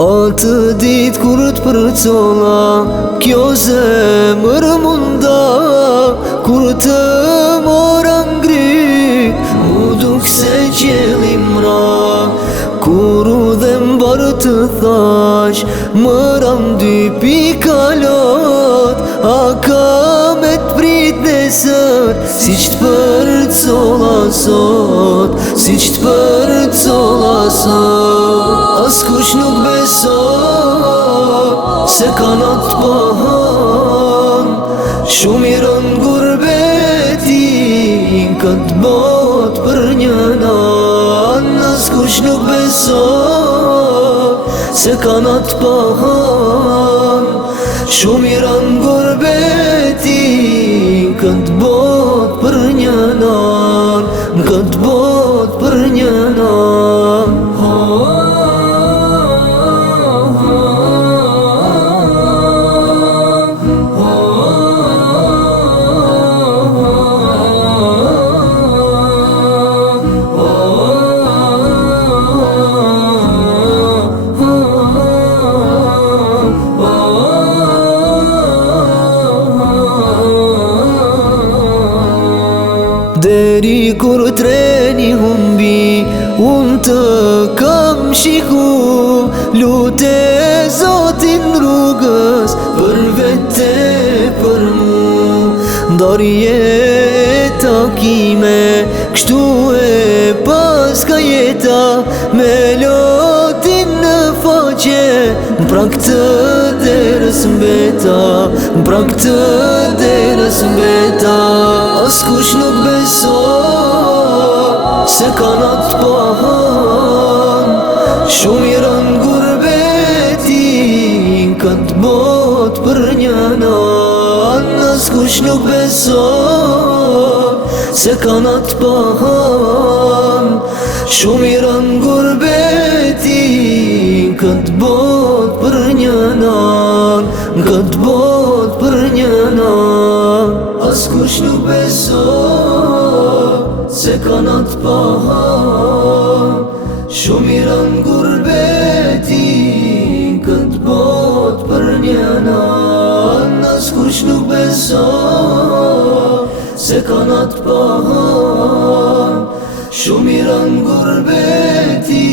Atë dit kur t'përcolla kjo zemër munda, kur të mora ngri mu duk se qelim ra. Kur u dhe mbar të thash më ram dy pikalot, a ka me t'prit nesër si që t'përcolla sot, si që t'përcolla sot. Askush nuk beson se kanat pahan, shumë i rënë gurbeti këtë bot për një nan. Askush nuk beson se kanat pahan, shumë i rënë gurbeti këtë bot për një nan, këtë bot për një nan. Deri kur treni humbi, unë të kam shiku, lute Zotin rrugës për vete për mu. Ndarje takime, kështu e pas ka jeta, me lotin në faqe, prak të derës mbeta, prak të derës mbeta. Askush nuk beson se kanat pahan, shumë i rënë gurbeti këtë bot për një nan. Askush nuk beson se kanat pahan, shumë i rënë gurbeti këtë bot për një nan, këtë bot për një nan. Askush nuk beson se kanat pahan, shumë i rënë gurbeti këtë bot për një nan. Askush nuk beson se kanat pahan, shumë i rënë gurbeti